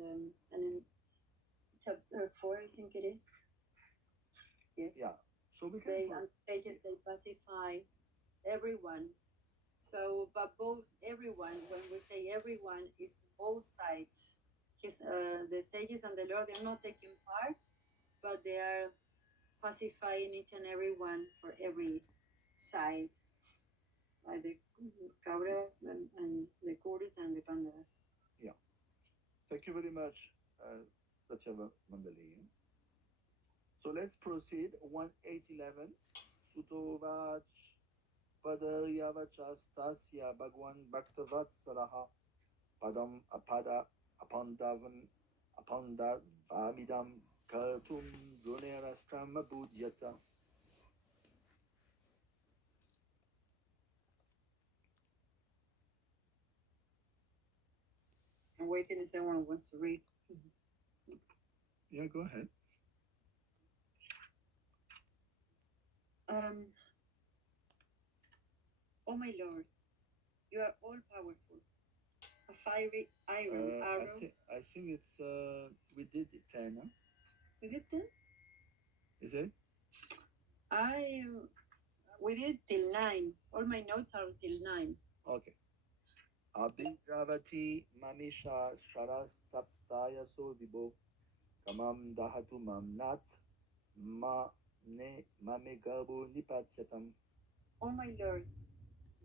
and in chapter 4, I think it is. Yes. Yeah. So we can. On stages they pacify everyone. So, but both everyone, when we say everyone, is both sides. The sages and the Lord, they're not taking part, but they are pacifying each and every one for every side, like the Cabra and the Kurds and the Pandas. Yeah. Thank you very much, Tachava Mandali. So let's proceed. 1811. Sutovach Padayavachastasya Bhagwan Bhaktavatsalaha Padam Apada Apandavan Apandavamidam Kartum Gunerastram Budhyata. I'm waiting if someone wants to read. Yeah, go ahead. Oh my Lord, you are all powerful. A fiery iron arrow. I think it's we did 10. Huh? We did 10? Is it? We did till 9. All my notes are till 9. Okay. Abhigravati Mamisha Sharas Taptaya Sodibo Kamam Dahatu Mamnat Ma Ne Mame Gabu Nipatyatam. Oh my Lord,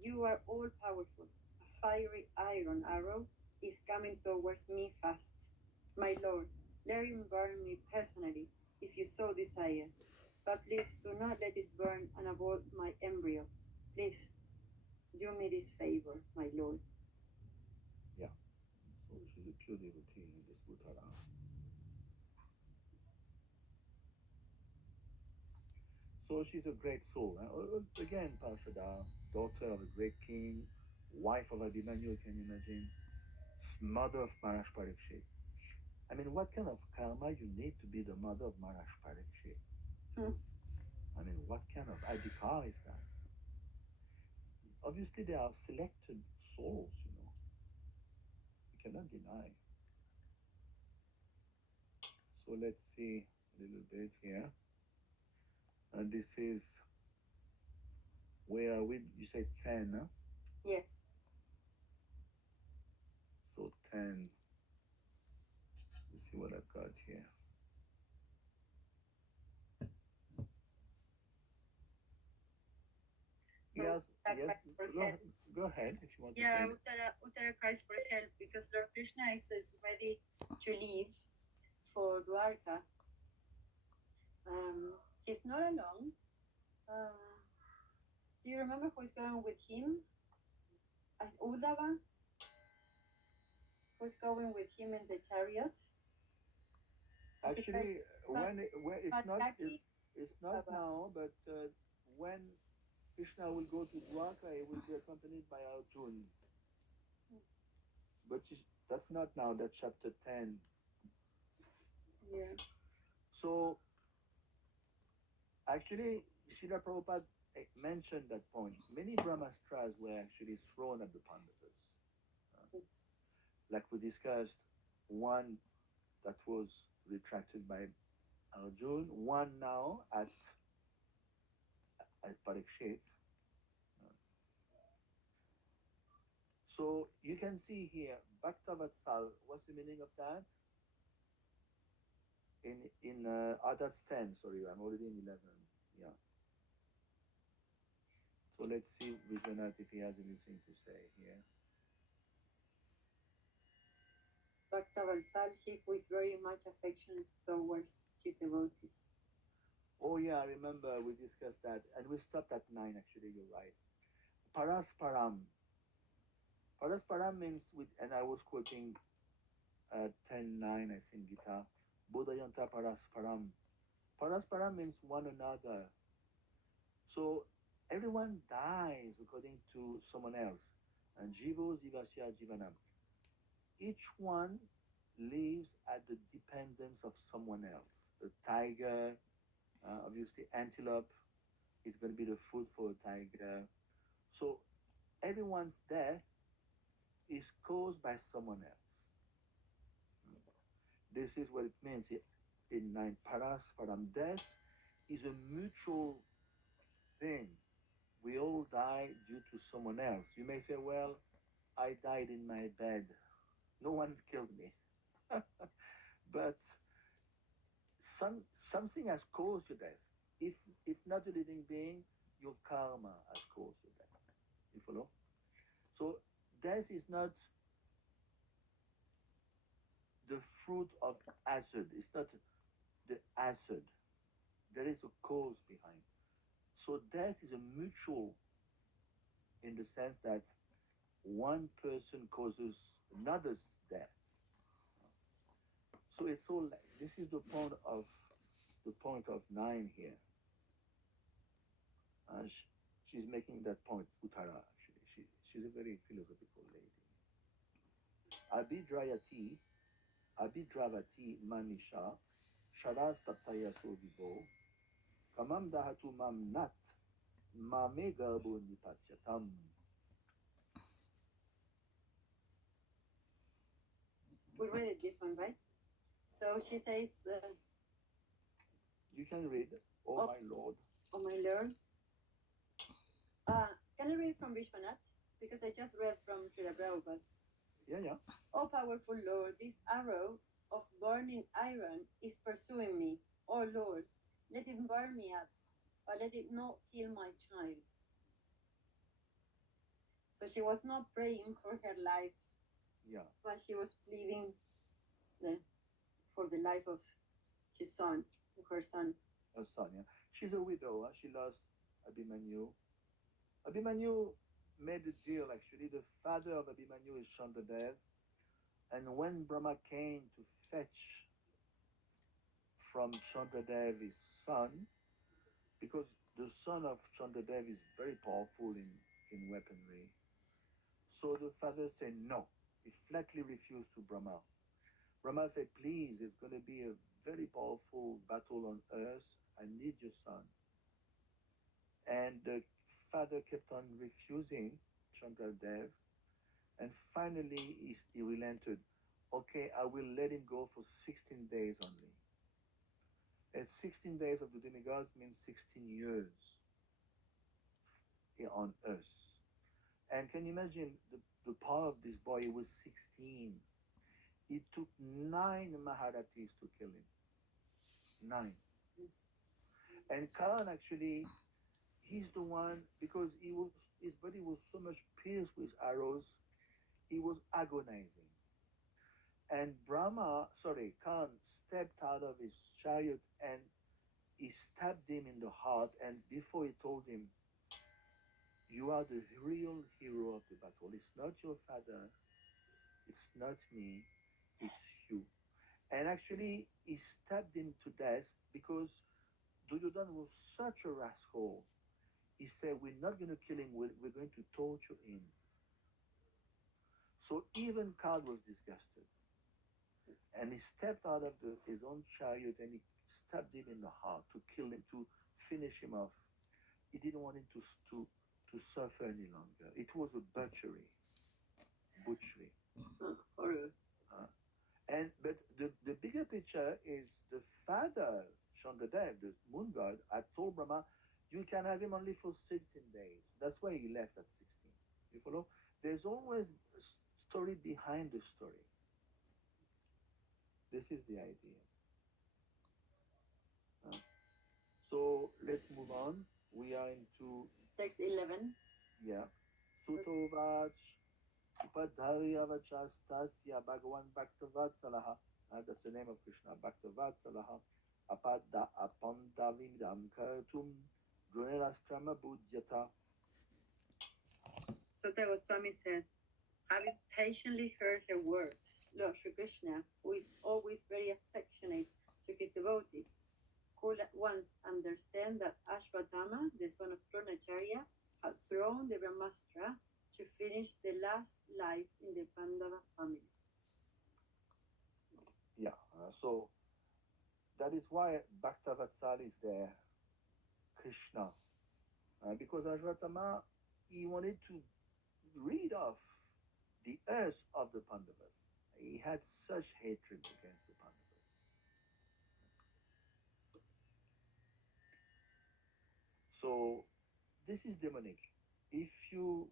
you are all powerful. A fiery iron arrow is coming towards me fast. My Lord, let him burn me personally if you so desire. But please do not let it burn and abort my embryo. Please do me this favor, my Lord. Yeah. So she's a pure devotee in this Uttara. So she's a great soul. Again, Parshada, daughter of a great king, wife of Abhimanyu, you can imagine, mother of Maharaj Parikshit. I mean, what kind of karma you need to be the mother of Maharaj Parikshit? I mean, what kind of adhikar is that? Obviously, they are selected souls, you know. You cannot deny. So let's see a little bit here. And this is where we, you say 10, huh? Yes. So 10. Let's see what I've got here. So yes. Go ahead if you want to say. Uttara cries for help because Lord Krishna is ready to leave for Dwarka. He's not alone. Do you remember who's going with him? As Uddhava? Who's going with him in the chariot? Actually, when it's not now, but when Krishna will go to Dwarka, he will be accompanied by Arjun. But that's not now, that's chapter 10. Yeah. So, actually, Srila Prabhupada mentioned that point. Many Brahmastras were actually thrown at the Pandavas. Like we discussed, one that was retracted by Arjun, one now at Parikshit. So you can see here, Bhaktavatsal, what's the meaning of that? That's 10, sorry, I'm already in 11. Yeah. So let's see Vijwanath if he has anything to say here. Bhaktavatsal, he who is very much affectionate towards his devotees. Oh yeah, I remember we discussed that, and we stopped at 9. Actually, you're right. Parasparam. Parasparam means and I was quoting 10:9, I think, Gita. Bodhayanta Parasparam. Parasparam means one another. So everyone dies according to someone else. And Jivo Zivasya Jivanam. Each one lives at the dependence of someone else. The tiger, obviously antelope is going to be the food for a tiger. So everyone's death is caused by someone else. This is what it means in 9. Parasparam. Death is a mutual thing. We all die due to someone else. You may say, well, I died in my bed. No one killed me. But something has caused your death. If not a living being, your karma has caused your death. You follow? So death is not the fruit of acid. It's not the acid. There is a cause behind. So death is a mutual in the sense that one person causes another's death. So it's all like, this is the point of 9 here. She's making that point, Uttara, actually. She's a very philosophical lady. Abhidravati manisha, sharas taptayaso vivo, kamam dahatu mam nat, mame garbo nipatyatam. We read it, this one, right? So she says, You can read, oh my Lord. Oh my Lord. Can I read from Vishwanath? Because I just read from Srimad Bhagwatam. Yeah. Oh powerful Lord, this arrow of burning iron is pursuing me. Oh Lord, let it burn me up, but let it not kill my child. So she was not praying for her life. Yeah. But she was pleading for the life of his son, her son. Her son, yeah. She's a widow. She lost Abhimanyu. Abhimanyu made a deal, actually. The father of Abhimanyu is Chandradev. And when Brahma came to fetch from Chandradev his son, because the son of Chandradev is very powerful in weaponry, so the father said no. He flatly refused to Brahma. Brahma said, please, it's going to be a very powerful battle on earth. I need your son. And the father kept on refusing Chandradev. And finally, he relented. Okay, I will let him go for 16 days only. And 16 days of the demigods means 16 years on earth. And can you imagine the power of this boy? He was 16. It took 9 Maharathis to kill him. 9. Yes. And Khan actually, he's the one, because his body was so much pierced with arrows, he was agonizing. And Khan stepped out of his chariot and he stabbed him in the heart. And before he told him, you are the real hero of the battle. It's not your father, it's not me, it's you. And actually, he stabbed him to death because Duryodhan was such a rascal. He said, we're not going to kill him, we're going to torture him. So even Karl was disgusted. And he stepped out of his own chariot and he stabbed him in the heart to kill him, to finish him off. He didn't want him to suffer any longer. It was a butchery. Horror. But the bigger picture is the father, Chandradev, the moon god, had told Brahma, you can have him only for 16 days. That's why he left at 16. You follow? There's always a story behind the story. This is the idea. So let's move on. We are into text 11. Yeah. Sutovach Upadharyavachastasya Bhagavan Bhaktavat-salaha. That's the name of Krishna. Bhaktavat-salaha. Apada apandavimdam kartum drunelastrama budhyata. So the Goswami said, having patiently heard her words, Lord Shri Krishna, who is always very affectionate to his devotees, could at once understand that Ashwatthama, the son of Dronacharya, had thrown the Brahmastra to finish the last life in the Pandava family. Yeah, so that is why Bhaktavatsal is there, Krishna. Because Ashwatthama, he wanted to rid off the earth of the Pandavas. He had such hatred against the Pandavas. So this is demonic. If you,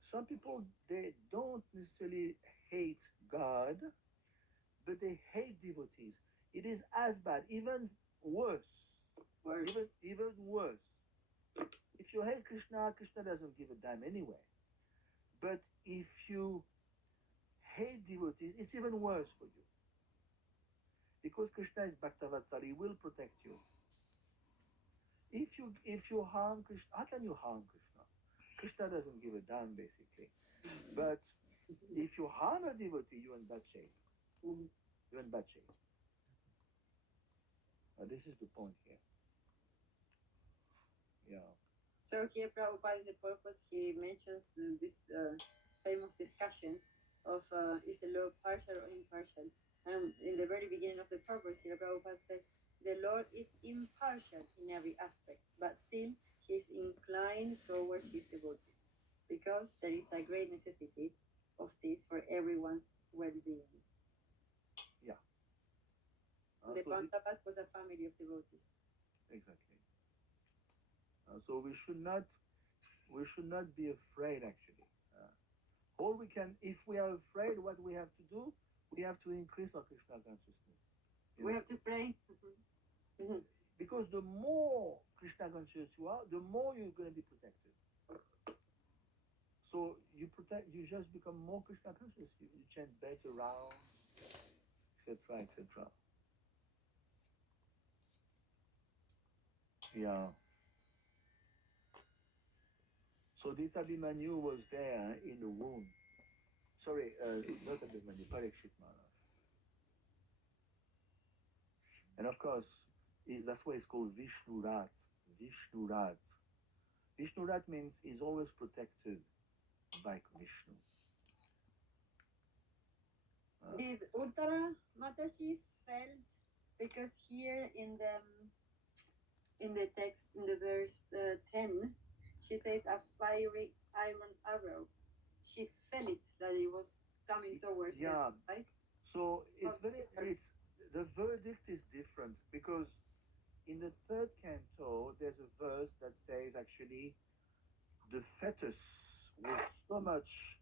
some people, they don't necessarily hate God, but they hate devotees. It is as bad, even worse. Worse. Even worse. If you hate Krishna, Krishna doesn't give a damn anyway. But if you hate devotees, it's even worse for you. Because Krishna is Bhaktavatsali, he will protect you. If you harm Krishna, how can you harm Krishna? Krishna doesn't give a damn basically. But if you harm a devotee, you're in bad shape. Mhm. You're in bad shape. This is the point here. Yeah. So here, Prabhupada in the purport, he mentions this famous discussion of is the Lord partial or impartial. And in the very beginning of the purport here, Prabhupada said, the Lord is impartial in every aspect, but still he is inclined towards his devotees, because there is a great necessity of this for everyone's well-being. Yeah. The So Pantapas was a family of devotees. exactly. So we should not be afraid actually. All we can, if we are afraid, what we have to do, we have to increase our Krishna consciousness. We have to pray. Because the more Krishna conscious you are, the more you're going to be protected. So you just become more Krishna conscious. You chant better rounds, etc., etc. Yeah. So this Abhimanyu was there in the womb. Sorry, not Abhimanyu, Parikshit Maharaj. And of course, that's why it's called Vishnurat. Vishnurat. Vishnurat means he's always protected by Vishnu. Did Uttara Mataji felt, because here in the text in the verse 10, she said a fiery iron arrow. She felt it that it was coming towards her, right? So it's the verdict is different because in the third canto there's a verse that says actually the fetus was so much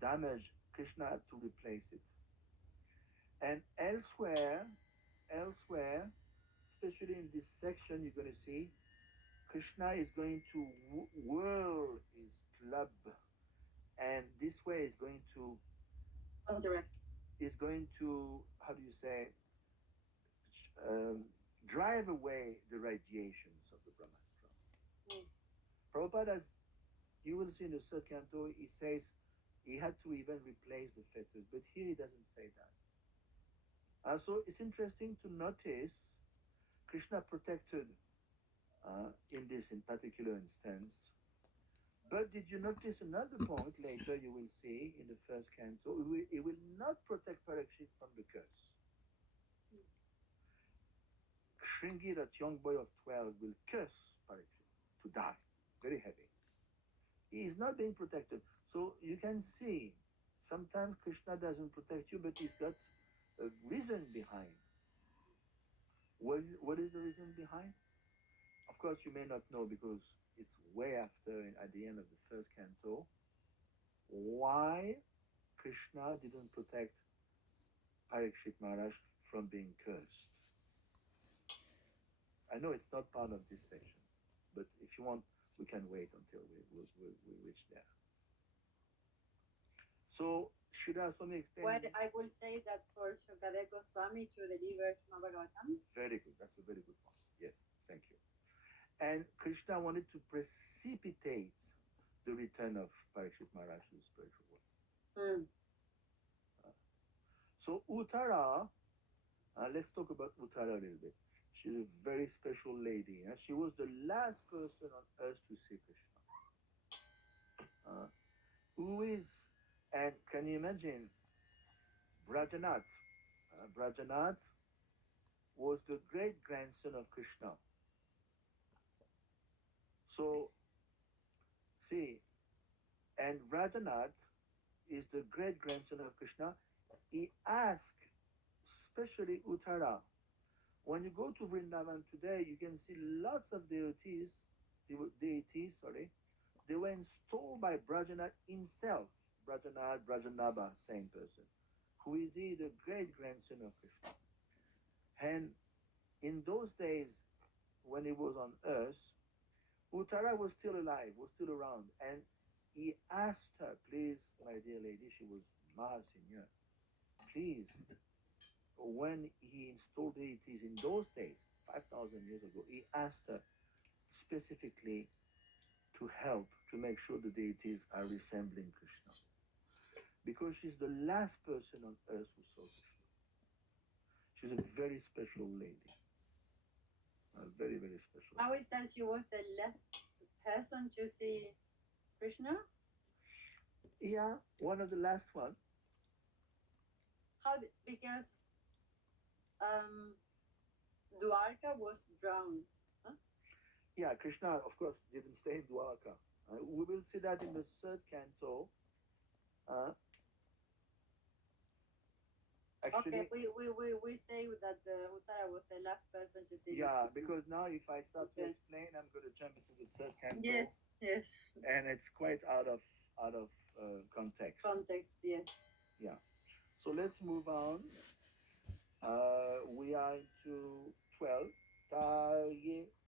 damaged Krishna had to replace it. And elsewhere, especially in this section, you're going to see Krishna is going to whirl his club, and this way is going to Counteract. how do you say, um, drive away the radiations of the Brahmastra. Prabhupada, as you will see in the third canto, he says he had to even replace the fetters, but here he doesn't say that. So it's interesting to notice Krishna protected in this in particular instance. But did you notice another point later you will see in the first canto? He will not protect Parikshit from the curse. Shringi, that young boy of 12, will curse Parikshit to die, very heavy. He is not being protected. So you can see sometimes Krishna doesn't protect you, but he's got a reason behind. What is the reason behind? Of course, you may not know because it's way after, at the end of the first canto, why Krishna didn't protect Parikshit Maharaj from being cursed. I know it's not part of this section, but if you want, we can wait until we reach there. So, should I explain? Well, I will say that for Shukadeva Goswami to deliver Srimad Bhagwatam. Very good. That's a very good point. Yes, thank you. And Krishna wanted to precipitate the return of Parikshit Maharaj to the spiritual world. So Uttara, let's talk about Uttara a little bit. She's a very special lady. She was the last person on earth to see Krishna. Who is, and can you imagine, Brajanath? Brajanath was the great grandson of Krishna. So, see, and Brajanath is the great grandson of Krishna. He asked, especially Uttara, When you go to Vrindavan today, you can see lots of deities, sorry, they were installed by Brajanath himself, Brajanath, Brajanaba, same person, who is he, the great grandson of Krishna. And in those days, when he was on earth, Uttara was still alive, was still around, and he asked her, please, my dear lady, she was Mahasinya, please, when he installed deities in those days, 5,000 years ago, he asked her specifically to help to make sure the deities are resembling Krishna. Because she's the last person on earth who saw Krishna. She's a very special lady. A very, very special. How is that she was the last person to see Krishna? Yeah, one of the last one. Because Dwarka was drowned. Huh? Yeah, Krishna, of course, didn't stay in Dwarka. We will see that in the third canto. Actually, okay, we stay with that Uttara was the last person to see. Yeah, because now if I start to explain, I'm going to jump into the third canto. Yes, yes. And it's quite out of context. Context, yes. Yeah. So let's move on. We are into 12. Taye